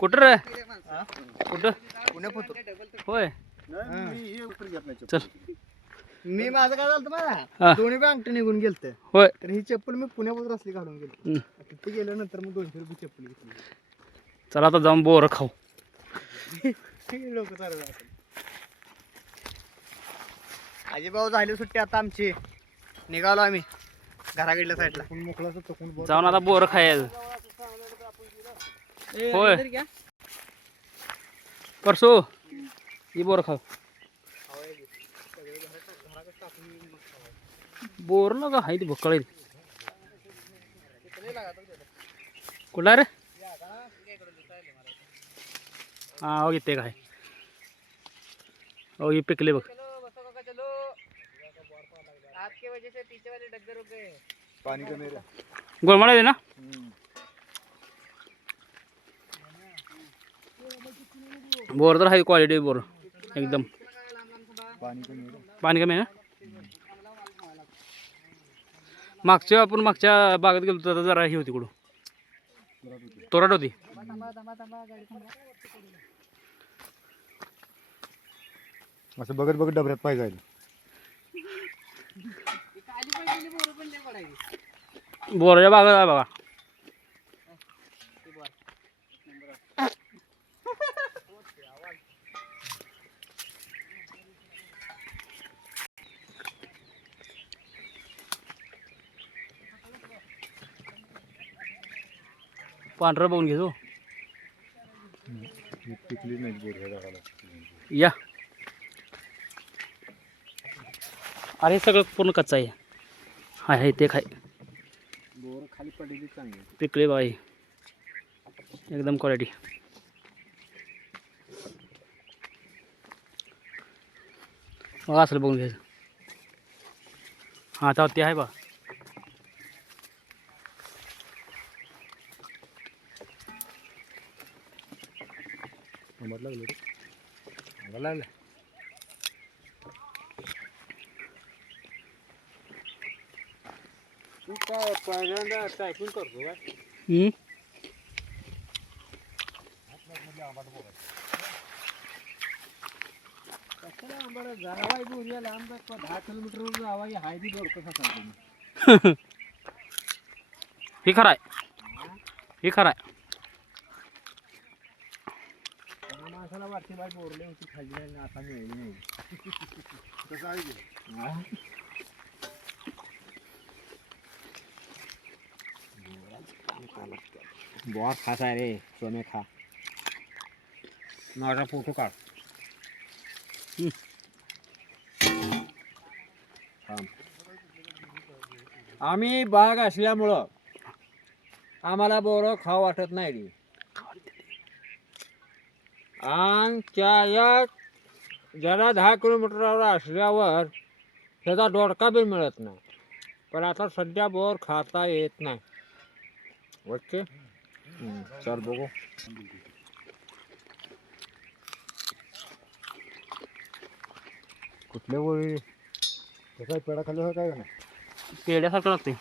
कुठं रे कुठं पुण्या पोहतो होय चल मी माझं काय झालं हा. मला दोन्ही बी अंगठी निघून गेलत होय तर ही चप्पल मी पुण्यापासून असली घालून गेलो तिथे गेल्यानंतर मग 200 रुपये चप्पल घेतली चला आता जाऊन बोर खाऊ लोक चालू आजीभाऊ झाली सुट्टी आता आमची निघालो आम्ही घराकडल्या साईडला मोकळा जाऊन आता बोर खायचं होय परसो ही बोर खाऊ बोर लगा हाय ती भक्कळ कुठला रे हा हो घेते काय हो ही पिकले बघ गोलमाला आहे ना बोर तर हाय क्वालिटी बोर एकदम पाणी कमी आहे ना मागच्या बागेत गेलो तर जरा ही होती कुठं तोराट होती असं बघत बघत डबऱ्यात पाय जाईल बोराच्या बागेत आहे बघा पांढरं बघून घेतो पिकली नाही बोर ह्या झाडाला या अरे सगळं पूर्ण कच्चा आहे हाय हाय ते खाय बोर खाली पडलेली चांगली पिकले बाई एकदम क्वालिटी बघा असलं बघून घ्यायचं हां आता ते आहे बा आंबट लागलं रे आंबट लागलं तू काय पहिल्यांदा टायपिंग करतो काय कशाला आंबट जावा बोरिया लांब 10 किलोमीटर जावा हाय ती बोर कसा सांगतो हे खरं आहे हे खरं आहे माणसाला वाटते बाय बोरले होती खाली नाही आता मिळेल नाही कसं आहे की बहुत खास आहे रे सोने खा माझा फोटो काढ आम्ही बाग असल्यामुळं आम्हाला बोरं खाऊ वाटत नाही रे आणि त्या या जरा 10 किलोमीटरवर असल्यावर त्याचा दोडका बी मिळत नाही पण आता सध्या बोर खाता येत नाही ओके चल बघू कुठल्या बोरी त्याचा पेडा खाल्ला काय का पेड्यासारखं लागते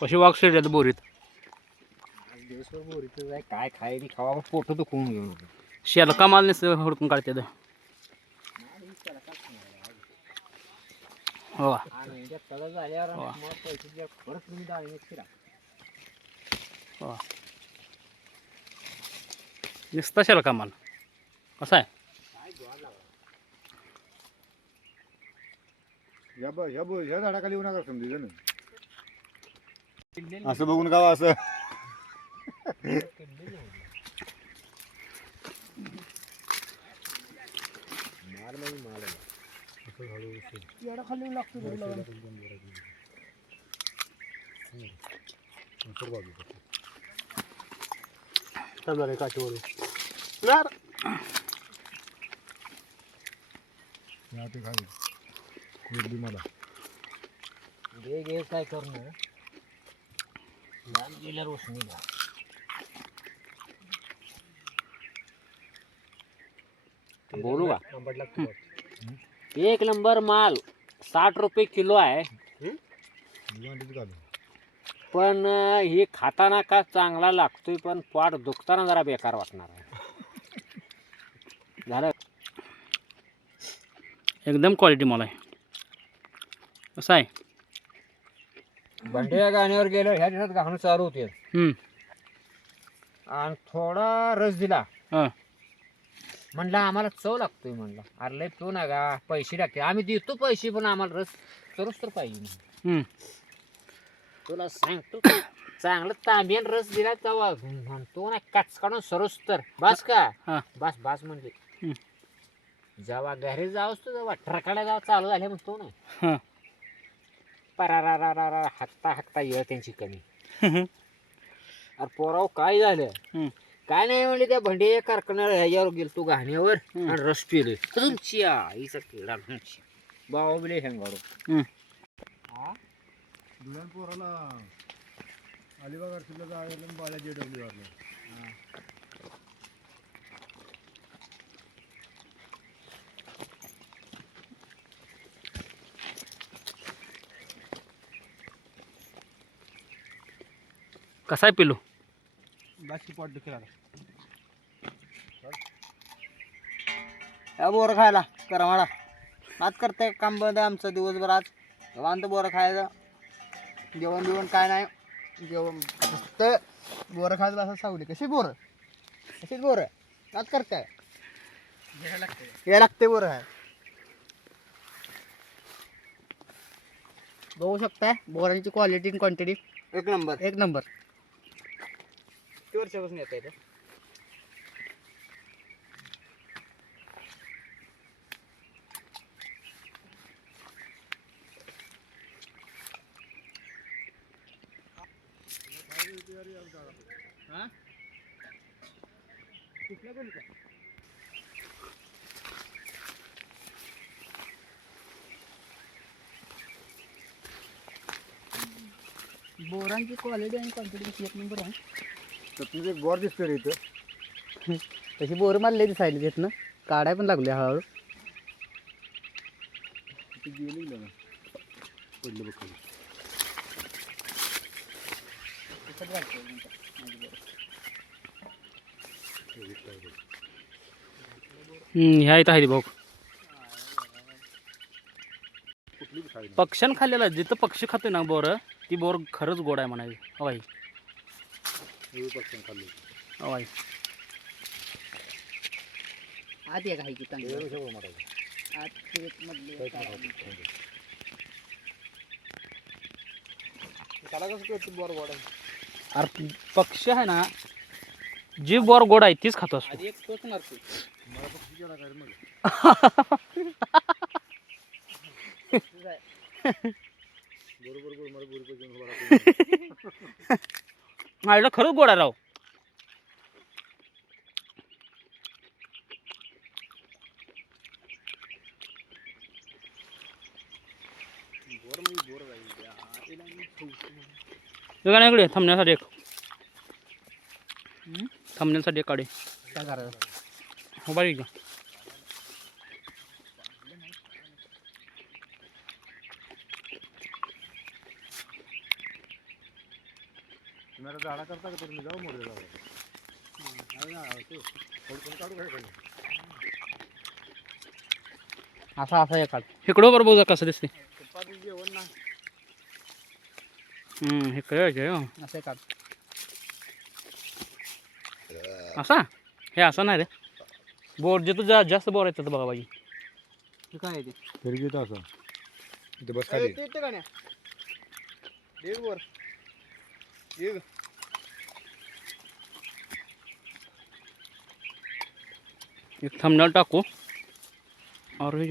कशी वाघ शेड बोरीत दिवसभर बोरीचं जाय काय खायची खावा पोट दुखवून घेऊन शेलका माल नसतं हुडकून काढते हो झाल्यावर मग पैसे परत तुम्ही डाळीने फिरा हो नुसता शेलका माल कसा आहे या झाडाखाली येऊ नका समजा ना असं बघून गावा असं माल नाही माल खाली लागतो काठीवर ते खाली कुठली मला घे काय करणार लांब गेल्या रोशनी बोलू का एक नंबर माल 60 रुपये किलो आहे. वांडीच घालून. पण हे खाताना का चांगला लागतोय, पण पोट दुखताना जरा बेकार वाटणार आहे. झालं. एकदम क्वालिटी माल आहे. असं आहे. बंड्या गाण्यावर गेलो ह्या दिवसात घालून चालू होते हम्म. आणि थोडा रस दिला. हां. म्हणलं आम्हाला चव लागतोय. म्हणलं अरे लय पिऊ नका, पैसे लागते. आम्ही देतो पैसे, पण आम्हाला रस तरच तर पाहिजे. हम्म. तुला सांगतो चांगलं तांब्यान रस दिला तेव्हा म्हणतो ना काच काढून सरोस तर बस का. हा. बस बस म्हणजे हम्म. जेव्हा घरी जाऊस तर जेव्हा ट्रकाला जावं चालू झाले म्हणतो ना, हां. परारा हाकता हाकता ये त्यांची कमी. अरे पोराव काय झालं. हम्म. काय नाही म्हणले, त्या भंडे कारखान्यावर ह्याच्यावर गेलो तू घाण्यावर हम्म. आणि रस पिले. तुमची आईचा किडा बाहुबली हेंगाडो. हम्म. धुळ्यान पोराला अलिबाग अर्सिला जायला बाळ्या JW वरला. कसा आहे पिलू? बाकी पोट दुखेल आता. या बोरं खायला करमाळा आज करते काम बंद आहे आमचं दिवसभर. आज निवांत बोरं खायचं, जेवण बिवण काय नाही. जेवण फक्त बोरं खायचं असं सावली. कशी बोरं कशीच बोरं आज करताय या लागते बोरं आहे. बघू शकताय बोरांची क्वालिटी आणि क्वांटिटी एक नंबर एक नंबर. किती वर्षापासून येत आहे? बोरांची क्वालिटी आणि क्वांटिटी एक नंबर आहे. तर तुझे बोर दिसतो रे इथं. तशी बोरं मारले दिसायला घेतनं काढाय पण लागले हळूहळू. ते गेली ना पडलं बघ. ह्या इथं आहे बघ. कुठली बी खाई पक्ष्यान खाल्लेला जिथं पक्षी खातोय ना बोर, ती बोर खरंच गोड आहे म्हणायची. हवाई नाही पक्षान खाल्ली. हवाई आत एक आहे की चांगली हे सगळं मारायचं. आत ते मधले त्याला कसं कळतं बोर गोड आहे? अरे पक्षी आहे ना, जी बोर गोड आहे तीच खातो असतो. आधी एक तोच मारतो. मला पक्षी केला काय रे मग? बरोबर बोल मला बोरी पाहिजे मला. आईला खरंच गोड आहे राव. बोर म्हणजे बोर आहे. इकडे थांबण्यासाठी एक थांबण्यासाठी एक काढे. काय करायचं? हो बाई का तुम्हाला झाडा करता का तुम्ही जाऊ मोरे जाऊ. काढू काय काय असा असा एक काढ. इकडं बरोबर बघा कसं दिसते. जेवण ना हे कळायचं हो. असं एक काढ. असा हे असं नाही रे. बोर जिथं जास्त बोर येतात बघा बाई. हे काय आहे ते? तरी घेतो असं इथे बस खाली. ते का नाही? एक बोर एक एक थंबनेल टाकू. अरे